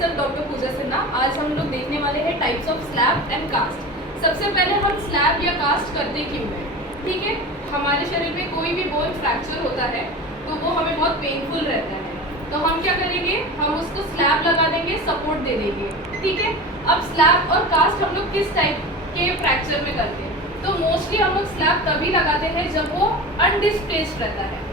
Sir doctor पूजा सिन्हा। आज हम लोग देखने वाले हैं types of slab and cast. सबसे पहले हम स्लैब या कास्ट करते क्यों हैं, ठीक है। हमारे शरीर में कोई भी बोन फ्रैक्चर होता है तो वो हमें बहुत पेनफुल रहता है, तो हम क्या करेंगे, हम उसको स्लैब लगा देंगे, सपोर्ट दे देंगे, ठीक है। अब स्लैब और कास्ट हम लोग किस टाइप के फ्रैक्चर में करते हैं, तो मोस्टली हम लोग स्लैब तभी लगाते हैं जब वो अनडिस्प्लेस्ड रहता है।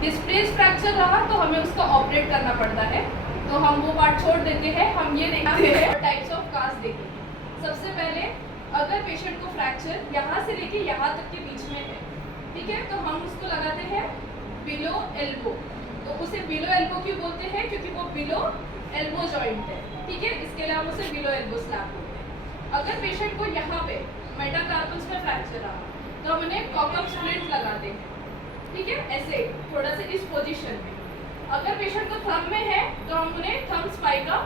डिस्प्लेस्ड फ्रैक्चर रहा तो हमें उसका ऑपरेट करना पड़ता है, तो हम वो पार्ट छोड़ देते हैं। हम ये देखते हैं और टाइप्स ऑफ कास्ट देखेंगे। सबसे पहले अगर पेशेंट को फ्रैक्चर यहाँ से लेके यहाँ तक के बीच में है, ठीक है, तो हम उसको लगाते हैं बिलो एल्बो। तो उसे बिलो एल्बो क्यों बोलते हैं, क्योंकि वो बिलो एल्बो जॉइंट है, ठीक है। इसके लिए हम उसे बिलो एल्बो स्लैब बोलते हैं। अगर पेशेंट को यहाँ पे मेटाकार्पल्स में फ्रैक्चर रहा तो हम उन्हें कॉकअप स्प्लिंट लगाते हैं, ठीक है, ऐसे थोड़ा सा इस पोजीशन में। अगर पेशेंट को थंब में है तो हम उन्हें थंब स्पाइका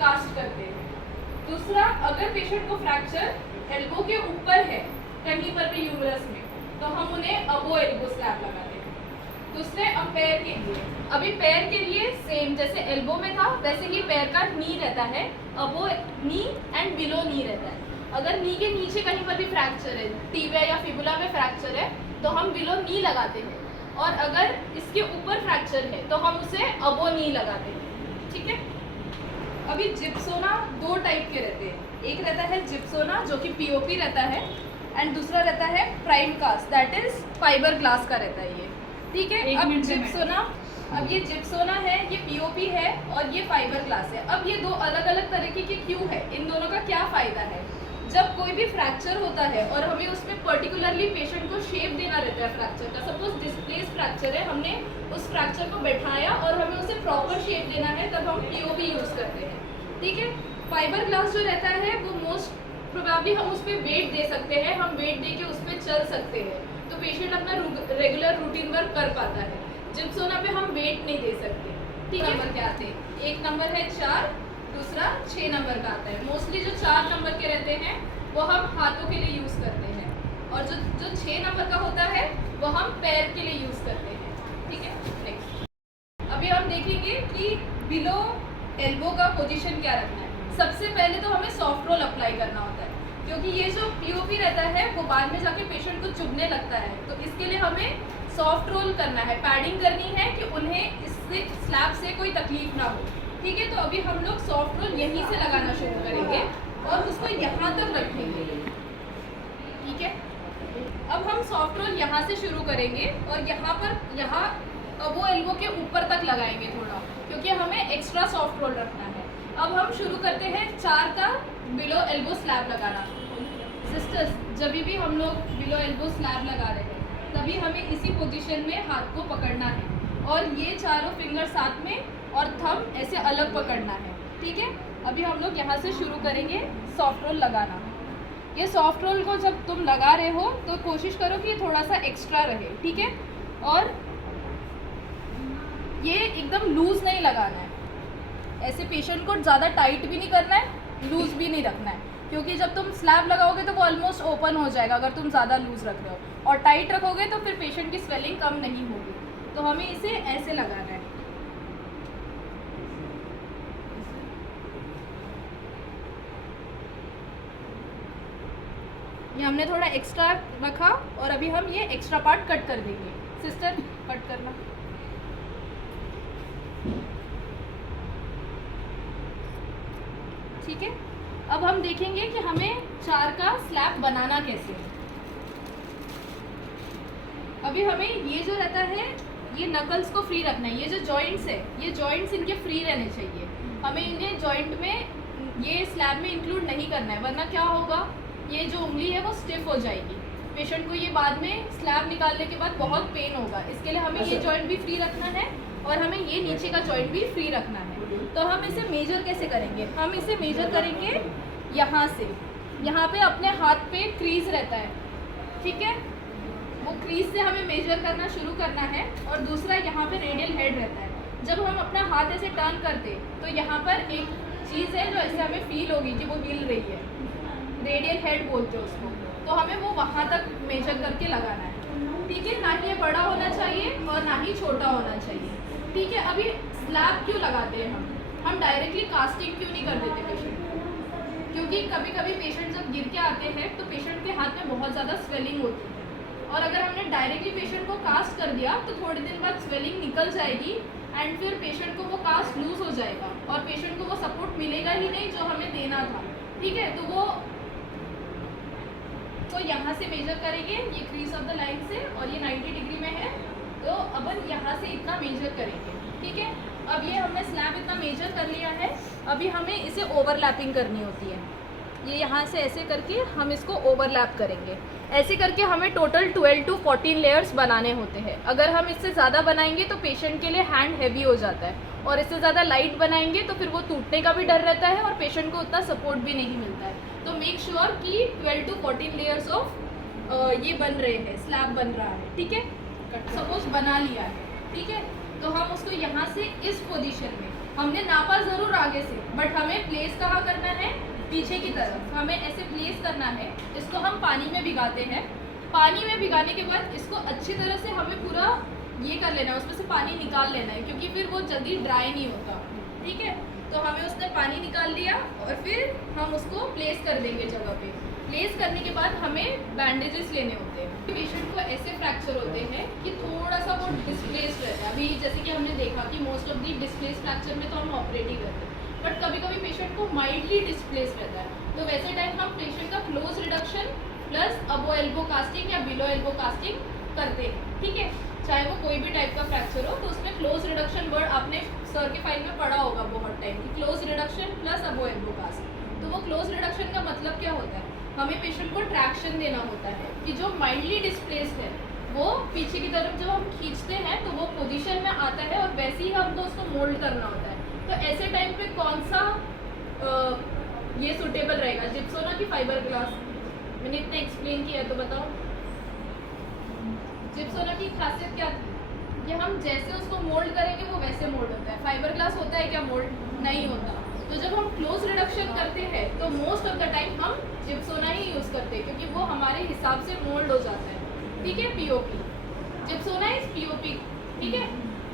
कास्ट करते हैं। दूसरा, अगर पेशेंट को फ्रैक्चर एल्बो के ऊपर है कहीं पर भी यूमरस में, तो हम उन्हें अबो एल्बो स्लैब लगाते हैं। दूसरे, अब पैर के लिए, अभी पैर के लिए सेम जैसे एल्बो में था वैसे ही पैर का नी रहता है, अबो नी एंड बिलो नी रहता है। अगर नी के नीचे कहीं पर भी फ्रैक्चर है, टिबिया या फिबुला में फ्रैक्चर है, तो हम बिलो नी लगाते हैं। और अगर इसके ऊपर फ्रैक्चर है तो हम उसे अबो नी लगाते हैं, ठीक है। अभी जिप्सोना दो टाइप के रहते हैं। एक रहता है जिप्सोना जो कि पीओपी रहता है, एंड दूसरा रहता है prime cast, that is fibre glass का रहता है ये, ठीक है। अब जिप्सोना, अब ये जिप्सोना है, ये पीओपी है और ये फाइबर ग्लास है। अब ये दो अलग अलग तरीके के क्यों है, इन दोनों का क्या फ़ायदा है। जब कोई भी फ्रैक्चर होता है और हमें उसमें पर्टिकुलरली पेशेंट को शेप देना रहता है फ्रैक्चर का, सपोज डिस्प्लेस फ्रैक्चर है, हमने उस फ्रैक्चर को बैठाया और हमें उसे प्रॉपर शेप देना है, तब हम पीओपी यूज़ करते हैं, ठीक है। फाइबर ग्लास जो रहता है वो मोस्ट प्रोबेबली हम उस पर वेट दे सकते हैं, हम वेट दे के उस पर चल सकते हैं, तो पेशेंट अपना रेगुलर रूटीन वर्क कर पाता है। जिप्सोना पे हम वेट नहीं दे सकते, ठीक है। नंबर क्या आते हैं, एक नंबर है 4, दूसरा 6 नंबर का आता है। मोस्टली जो 4 नंबर के रहते हैं वो हम हाथों के लिए यूज़ करते हैं, और जो 6 नंबर का होता है वो हम पैर के लिए यूज़ करते हैं, ठीक है। नेक्स्ट, अभी हम देखेंगे कि बिलो एल्बो का पोजीशन क्या रखना है। सबसे पहले तो हमें सॉफ्ट रोल अप्लाई करना होता है, क्योंकि ये जो पीओपी रहता है वो बाद में जाके पेशेंट को चुभने लगता है, तो इसके लिए हमें सॉफ्ट रोल करना है, पैडिंग करनी है कि उन्हें इससे स्लैब से कोई तकलीफ ना हो, ठीक है। तो अभी हम लोग सॉफ्ट रोल यहीं से लगाना शुरू करेंगे और उसको यहाँ तक रखेंगे, ठीक है। अब हम सॉफ्ट रोल यहाँ से शुरू करेंगे और यहाँ वो एल्बो के ऊपर तक लगाएंगे थोड़ा, क्योंकि हमें एक्स्ट्रा सॉफ्ट रोल रखना है। अब हम शुरू करते हैं 4 का बिलो एल्बो स्लैब लगाना। सिस्टर्स, जब भी हम लोग बिलो एल्बो स्लैब लगा रहे हैं तभी हमें इसी पोजीशन में हाथ को पकड़ना है, और ये चारों फिंगर साथ में और थंब ऐसे अलग पकड़ना है, ठीक है। अभी हम लोग यहाँ से शुरू करेंगे सॉफ्ट रोल लगाना। ये सॉफ्ट रोल को जब तुम लगा रहे हो तो कोशिश करो कि थोड़ा सा एक्स्ट्रा रहे, ठीक है। और ये एकदम लूज़ नहीं लगाना है, ऐसे पेशेंट को ज़्यादा टाइट भी नहीं करना है, लूज़ भी नहीं रखना है, क्योंकि जब तुम स्लैब लगाओगे तो वो ऑलमोस्ट ओपन हो जाएगा अगर तुम ज़्यादा लूज़ रख रहे हो, और टाइट रखोगे तो फिर पेशेंट की स्वेलिंग कम नहीं होगी। तो हमें इसे ऐसे लगाना है। ये हमने थोड़ा एक्स्ट्रा रखा और अभी हम ये एक्स्ट्रा पार्ट कट कर देंगे। सिस्टर, कट करना, ठीक है। अब हम देखेंगे कि हमें 4 का स्लैब बनाना कैसे है। अभी हमें ये जो रहता है ये नकल्स को फ्री रखना है, ये जो जॉइंट्स है ये जॉइंट्स इनके फ्री रहने चाहिए, हमें इन्हें जॉइंट में ये स्लैब में इंक्लूड नहीं करना है, वरना क्या होगा, ये जो उंगली है वो स्टिफ हो जाएगी, पेशेंट को ये बाद में स्लैब निकालने के बाद बहुत पेन होगा। इसके लिए हमें ये जॉइंट भी फ्री रखना है और हमें ये नीचे का जॉइंट भी फ्री रखना है। तो हम इसे मेजर कैसे करेंगे, हम इसे मेजर करेंगे यहाँ से, यहाँ पे अपने हाथ पे क्रीज रहता है, ठीक है, वो क्रीज से हमें मेजर करना शुरू करना है। और दूसरा, यहाँ पे रेडियल हेड रहता है, जब हम अपना हाथ ऐसे टर्न करते तो यहाँ पर एक चीज़ है जो ऐसे हमें फील होगी कि वो हिल रही है, रेडियल हेड बोलते हैं उसको, तो हमें वो वहाँ तक मेजर करके लगाना है, ठीक है। ना ही ये बड़ा होना चाहिए और ना ही छोटा होना चाहिए, ठीक है। अभी स्लैब क्यों लगाते हैं हम, हम डायरेक्टली कास्टिंग क्यों नहीं कर देते पेशेंट को? क्योंकि कभी कभी पेशेंट जब गिर के आते हैं तो पेशेंट के हाथ में बहुत ज़्यादा स्वेलिंग होती है, और अगर हमने डायरेक्टली पेशेंट को कास्ट कर दिया तो थोड़े दिन बाद स्वेलिंग निकल जाएगी एंड फिर पेशेंट को वो कास्ट लूज हो जाएगा और पेशेंट को वो सपोर्ट मिलेगा ही नहीं जो हमें देना था। ठीक है, तो वो तो यहाँ से मेजर करेंगे, ये क्रीज ऑफ द लाइन से, और ये 90 डिग्री में है, तो अपन यहाँ से इतना मेजर करेंगे। ठीक है, अब ये हमने स्लैब इतना मेजर कर लिया है, अभी हमें इसे ओवरलैपिंग करनी होती है। ये यहाँ से ऐसे करके हम इसको ओवरलैप करेंगे। ऐसे करके हमें टोटल 12 to 14 लेयर्स बनाने होते हैं। अगर हम इससे ज़्यादा बनाएंगे तो पेशेंट के लिए हैंड हैवी हो जाता है, और इससे ज़्यादा लाइट बनाएंगे तो फिर वो टूटने का भी डर रहता है और पेशेंट को उतना सपोर्ट भी नहीं मिलता है। तो मेक श्योर कि 12 to 14 लेयर्स ऑफ ये बन रहे हैं, स्लैब बन रहा है। ठीक है, सपोज बना लिया है, ठीक है, तो हम उसको यहाँ से इस पोजीशन में हमने नापा ज़रूर आगे से, बट हमें प्लेस कहाँ करना है, पीछे की तरफ हमें ऐसे प्लेस करना है। इसको हम पानी में भिगाते हैं। पानी में भिगाने के बाद इसको अच्छी तरह से हमें पूरा ये कर लेना है, उसमें से पानी निकाल लेना है, क्योंकि फिर वो जल्दी ड्राई नहीं होता। ठीक है, तो हमें उसने पानी निकाल लिया और फिर हम उसको प्लेस कर देंगे जगह पे। प्लेस करने के बाद हमें बैंडेजेस लेने होते हैं। पेशेंट को ऐसे फ्रैक्चर होते हैं कि थोड़ा सा वो डिस्प्लेस रहता है। अभी जैसे कि हमने देखा कि most of the displace fracture में तो हम ऑपरेट ही करते हैं, बट कभी कभी पेशेंट को माइल्डली डिस्प्लेस रहता है, तो वैसे टाइम हम पेशेंट का क्लोज रिडक्शन प्लस अबो एल्बो कास्टिंग या बिलो एल्बो कास्टिंग करते हैं। ठीक है, चाहे वो कोई भी टाइप का फ्रैक्चर हो, तो उसमें क्लोज रिडक्शन वर्ड आपने सर के फाइल में पढ़ा होगा बहुत टाइम कि क्लोज रिडक्शन प्लस अबो एल्बो कास्ट। तो वो क्लोज रिडक्शन का मतलब क्या होता है, हमें पेशेंट को ट्रैक्शन देना होता है कि जो माइल्डली डिस्प्लेस्ड है वो पीछे की तरफ जब हम खींचते हैं तो वो पोजीशन में आता है, और वैसे ही हमको उसको मोल्ड करना होता है। तो ऐसे टाइम पे कौन सा ये सुटेबल रहेगा, जिप्सोना की फाइबर ग्लास? मैंने इतना एक्सप्लेन किया तो बताओ, जिप्सोना की खासियत क्या थी कि हम जैसे उसको मोल्ड करेंगे वो वैसे मोल्ड होता है। फाइबर ग्लास होता है क्या मोल्ड? नहीं होता। तो जब हम क्लोज रिडक्शन करते हैं तो मोस्ट ऑफ द टाइम हम जिप्सोना ही यूज़ करते हैं, क्योंकि वो हमारे हिसाब से मोल्ड हो जाता है। ठीक है, पीओपी, जिप्सोना इज पीओपी। ठीक है,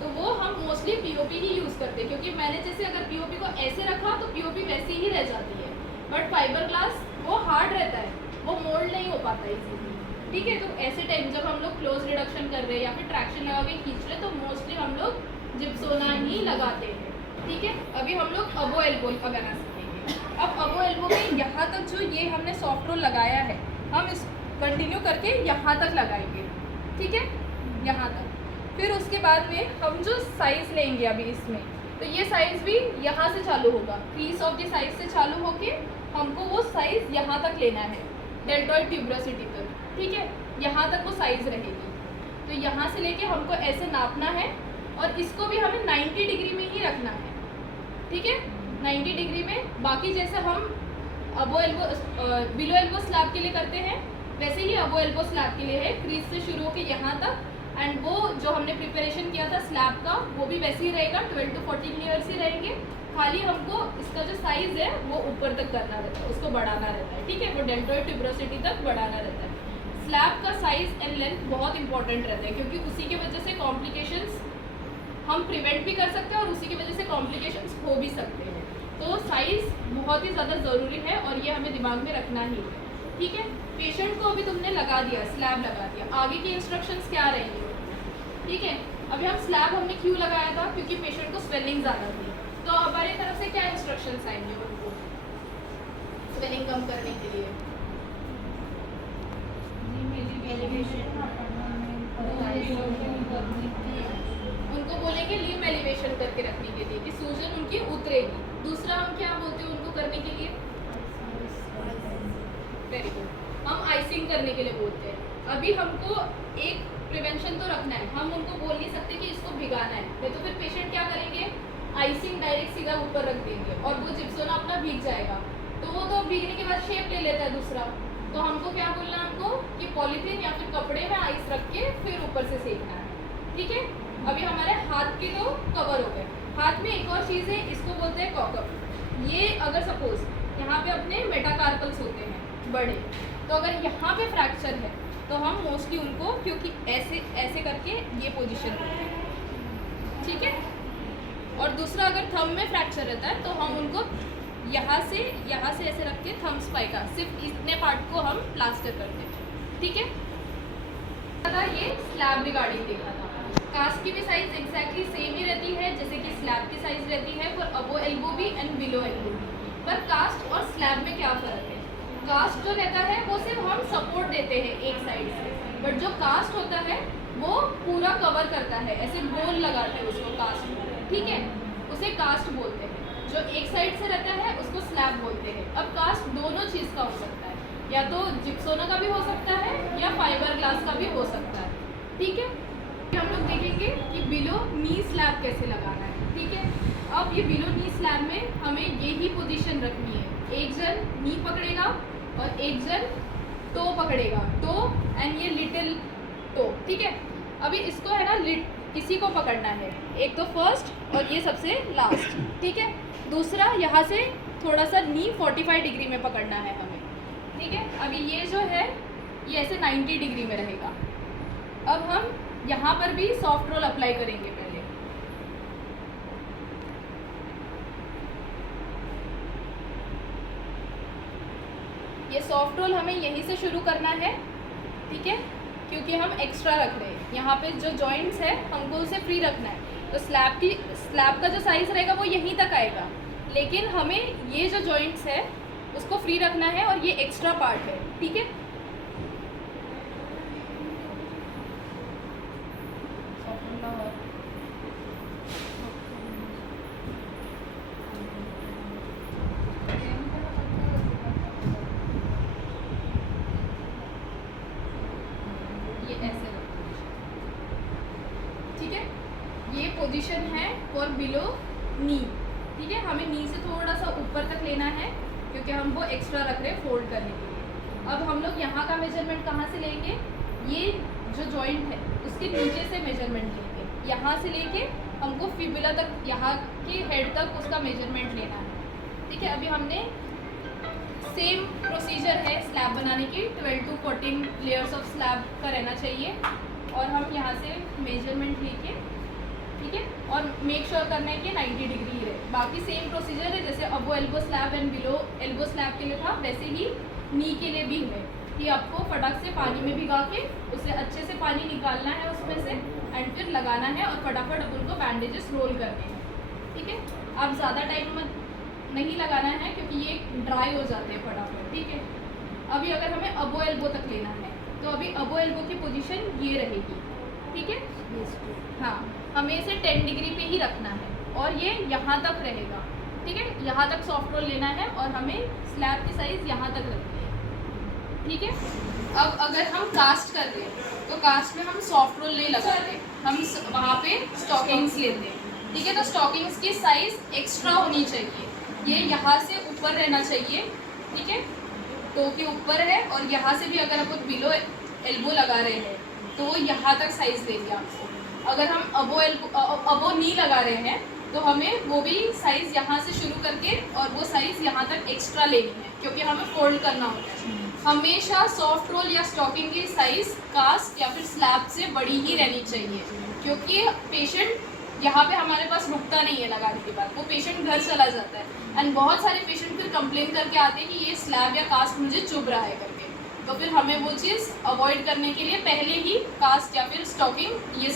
तो वो हम मोस्टली पीओपी ही यूज़ करते हैं, क्योंकि मैंने जैसे अगर पीओपी को ऐसे रखा तो पीओपी वैसी ही रह जाती है, बट फाइबर ग्लास वो हार्ड रहता है, वो मोल्ड नहीं हो पाता इजीली। ठीक है, तो ऐसे टाइम जब हम लोग क्लोज रिडक्शन कर रहे हैं या फिर ट्रैक्शन लगा के खींच रहे, तो मोस्टली हम लोग जिप्सोना ही लगाते हैं। ठीक है, अभी हम लोग अबो एल्बो का बना सकेंगे। अब अबो एल्बो में यहाँ तक जो ये हमने सॉफ्ट रोल लगाया है, हम इस कंटिन्यू करके यहाँ तक लगाएंगे। ठीक है, यहाँ तक। फिर उसके बाद में हम जो साइज़ लेंगे अभी इसमें, तो ये साइज़ भी यहाँ से चालू होगा, क्रीज ऑफ द साइज से चालू होके हमको वो साइज़ यहाँ तक लेना है, डेल्टॉइड ट्यूबरोसिटी तक। ठीक है, यहाँ तक वो साइज़ रहेगी। तो यहाँ से लेके हमको ऐसे नापना है, और इसको भी हमें 90 डिग्री में ही रखना है। ठीक है, 90 डिग्री में। बाकी जैसे हम अबो एल्बो बिलो एल्बो स्लैब के लिए करते हैं, वैसे ही अबो एल्बो स्लैब के लिए है, क्रीज से शुरू होकर यहाँ तक। एंड वो जो हमने प्रिपरेशन किया था स्लैब का, वो भी वैसे ही रहेगा, 12 to 14 लेयर्स ही रहेंगे। खाली हमको इसका जो साइज़ है वो ऊपर तक करना रहता है, उसको बढ़ाना रहता है। ठीक है, वो डेल्टॉइड ट्यूबरोसिटी तक बढ़ाना रहता है। स्लैब का साइज़ एंड लेंथ बहुत इंपॉर्टेंट रहता है, क्योंकि उसी की वजह से कॉम्प्लिकेशंस हम प्रिवेंट भी कर सकते हैं और उसी की वजह से कॉम्प्लिकेशंस हो भी सकते हैं। तो साइज़ बहुत ही ज़्यादा ज़रूरी है, और ये हमें दिमाग में रखना ही है। ठीक है, पेशेंट को अभी तुमने लगा दिया, स्लैब लगा दिया, आगे की इंस्ट्रक्शंस क्या रहेंगे? ठीक है, अभी हम स्लैब हमने क्यों लगाया था, क्योंकि पेशेंट को स्वेलिंग ज़्यादा थी। तो हमारी तरफ से क्या इंस्ट्रक्शंस आएंगे उनको स्वेलिंग कम करने के लिए? उनको बोलेंगे लीम एलिवेशन करके रखने के लिए कि सूजन उनकी उतरेगी। दूसरा हम क्या बोलते हैं उनको करने के लिए? वेरी गुड, हम आइसिंग करने के लिए बोलते हैं। अभी हमको एक प्रिवेंशन तो रखना है, हम उनको बोल नहीं सकते कि इसको भिगाना है, तो फिर पेशेंट क्या करेंगे, आइसिंग डायरेक्ट सीधा ऊपर रख देंगे और वो जिप्सोना अपना भीग जाएगा। तो वो तो भीगने के बाद शेप ले लेता है दूसरा। तो हमको क्या बोलना है हमको कि पॉलीथीन या फिर कपड़े में आइस रख के फिर ऊपर से सेकना है। ठीक है, अभी हमारे हाथ के तो कवर हो गए। हाथ में एक और चीज़ है, इसको बोलते हैं कॉकअप। ये अगर सपोज यहाँ पे अपने मेटाकार्पल्स होते हैं बड़े, तो अगर यहाँ पे फ्रैक्चर है तो हम मोस्टली उनको, क्योंकि ऐसे ऐसे करके ये पोजीशन होती है। ठीक है, और दूसरा अगर थंब में फ्रैक्चर रहता है तो हम उनको यहाँ से ऐसे रख के थंब स्पाइका सिर्फ इतने पार्ट को हम प्लास्टर करते हैं, ठीक है। ये स्लैब रिगार्डिंग देखा था। कास्ट की भी साइज एग्जैक्टली सेम ही रहती है जैसे कि स्लैब की साइज रहती है फॉर अबो एल्बो भी एंड बिलो एल्बो भी। पर कास्ट और स्लैब में क्या फ़र्क है? कास्ट जो रहता है वो सिर्फ हम सपोर्ट देते हैं एक साइड से, बट जो कास्ट होता है वो पूरा कवर करता है, ऐसे गोल लगाते हैं उसको कास्ट में, ठीक है, उसे कास्ट बोलते हैं। जो एक साइड से रहता है उसको स्लैब बोलते हैं। अब कास्ट दोनों चीज़ का हो सकता है, या तो जिप्सोना का भी हो सकता है या फाइबर ग्लास का भी हो सकता है, ठीक है। हम लोग देखेंगे कि बिलो नी स्लैब कैसे लगाना है, ठीक है। अब ये बिलो नी स्लैब में हमें यही पोजीशन रखनी है, एक जन नी पकड़ेगा और एक जन टो पकड़ेगा, टो एंड ये लिटिल टो, ठीक है। अभी इसको है ना इसी को पकड़ना है, एक तो फर्स्ट और ये सबसे लास्ट, ठीक है। दूसरा यहाँ से थोड़ा सा नी 45 डिग्री में पकड़ना है हमें, ठीक है। अभी ये जो है ये ऐसे 90 डिग्री में रहेगा। अब हम यहाँ पर भी सॉफ्ट रोल अप्लाई करेंगे पहले। ये सॉफ्ट रोल हमें यहीं से शुरू करना है, ठीक है, क्योंकि हम एक्स्ट्रा रख रहे हैं। यहाँ पे जो जॉइंट्स है हमको उसे फ्री रखना है, तो स्लैब का जो साइज़ रहेगा वो यहीं तक आएगा, लेकिन हमें ये जो जॉइंट्स है उसको फ्री रखना है और ये एक्स्ट्रा पार्ट है, ठीक है। ये ऐसे, ठीक है, ये पोजीशन है फॉर बिलो नी, ठीक है। हमें नी से थोड़ा सा ऊपर तक लेना है क्योंकि हम वो एक्स्ट्रा रख रहे हैं फोल्ड करने के लिए। अब हम लोग यहाँ का मेजरमेंट कहाँ से लेंगे? ये जो जॉइंट है उसके नीचे से मेजरमेंट लेंगे, यहाँ से लेके हमको फिबुला तक, यहाँ के हेड तक उसका मेजरमेंट लेना है, ठीक है। अभी हमने सेम प्रोसीजर है स्लैब बनाने की, 12 to 14 लेयर्स ऑफ स्लैब का रहना चाहिए, और हम यहाँ से मेजरमेंट लेके, ठीक है, और मेक श्योर करना है कि 90 डिग्री रहे। बाकी सेम प्रोसीजर है जैसे above elbow slab and below elbow slab के लिए था, वैसे ही नी के लिए भी है कि आपको फटाक से पानी में भिगा के उसे अच्छे से पानी निकालना है उसमें से एंड फिर लगाना है और फटाफट अपन को बैंडेजेस रोल करने हैं, ठीक है। आप ज़्यादा टाइम मत नहीं लगाना है क्योंकि ये ड्राई हो जाते हैं फटाफट, ठीक है। अभी अगर हमें अबो एल्बो तक लेना है तो अभी अबो एल्बो की पोजीशन ये रहेगी, ठीक है। हाँ, हमें इसे 10 डिग्री पे ही रखना है और ये यहाँ तक रहेगा, ठीक है। यहाँ तक सॉफ्ट रोल लेना है और हमें स्लैब की साइज़ यहाँ तक रखनी है, ठीक है। अब अगर हम कास्ट कर रहे हैं तो कास्ट में हम सॉफ्ट रोल नहीं लगाते, हम वहाँ पे स्टॉकिंग्स लेते हैं, ठीक है। तो स्टॉकिंग्स की साइज़ एक्स्ट्रा होनी चाहिए, ये यहाँ से ऊपर रहना चाहिए, ठीक है, टो के ऊपर है, और यहाँ से भी अगर अपन बिलो एल्बो लगा रहे हैं तो वो यहाँ तक साइज़ देंगे आपको। अगर हम अबो नी लगा रहे हैं तो हमें वो भी साइज़ यहाँ से शुरू करके और वो साइज़ यहाँ तक एक्स्ट्रा लेनी है क्योंकि हमें फोल्ड करना होता है। हमेशा सॉफ्ट रोल या स्टॉकिंग की साइज़ कास्ट या फिर स्लैब से बड़ी ही रहनी चाहिए, क्योंकि पेशेंट यहाँ पे हमारे पास रुकता नहीं है लगाने के बाद, वो पेशेंट घर चला जाता है। एंड बहुत सारे पेशेंट फिर कंप्लेन करके आते हैं कि ये स्लैब या कास्ट मुझे चुभ रहा है करके, तो फिर हमें वो चीज़ अवॉइड करने के लिए पहले ही कास्ट या फिर स्टॉकिंग, ये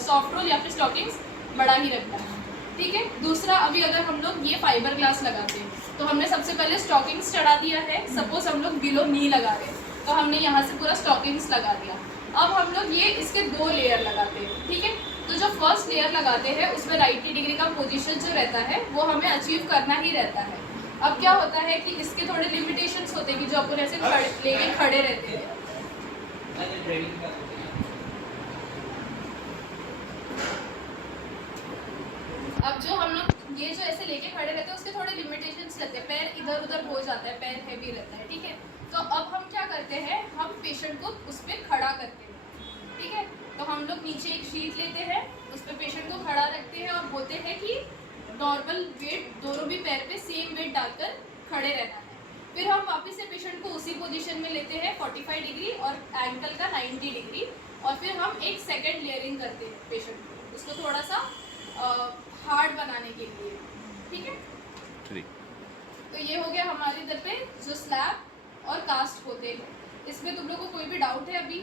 सॉफ्ट रोल या फिर स्टॉकिंग्स बड़ा ही रखना है, ठीक है। दूसरा, अभी अगर हम लोग ये फाइबर ग्लास लगाते हैं तो हमने सबसे पहले स्टॉकिंग्स चढ़ा दिया है। सपोज हम लोग बिलो नी लगा रहे हैं तो हमने यहाँ से पूरा स्टॉकिंग्स लगा दिया। अब हम लोग ये इसके 2 लेयर लगाते हैं, ठीक है। तो जो फर्स्ट लेयर लगाते हैं उसमें 90 डिग्री का पोजीशन जो रहता है वो हमें अचीव करना ही रहता है। अब क्या होता है कि इसके थोड़े लिमिटेशंस होते हैं कि जो अपन ऐसे लेके खड़े रहते हैं, अब जो हम लोग ये जो ऐसे लेके खड़े रहते हैं उसके थोड़े लिमिटेशंस रहते हैं, पैर इधर उधर हो जाता है, पैर हैवी रहता है, ठीक है। तो अब हम क्या करते हैं, हम पेशेंट को उस पर खड़ा करते हैं, ठीक है। तो हम लोग नीचे एक शीट लेते हैं, उस पर पेशेंट को खड़ा रखते हैं और बोलते हैं कि नॉर्मल वेट दोनों भी पैर पे सेम वेट डालकर खड़े रहना है। फिर हम वापस से पेशेंट को उसी पोजीशन में लेते हैं 45 डिग्री और एंकल का 90 डिग्री, और फिर हम एक सेकेंड लेयरिंग करते हैं पेशेंट को, उसको थोड़ा सा हार्ड बनाने के लिए, ठीक है। ठीक। तो ये हो गया हमारे इधर पे जो स्लैब और कास्ट होते हैं। इसमें तुम लोग को कोई भी डाउट है अभी?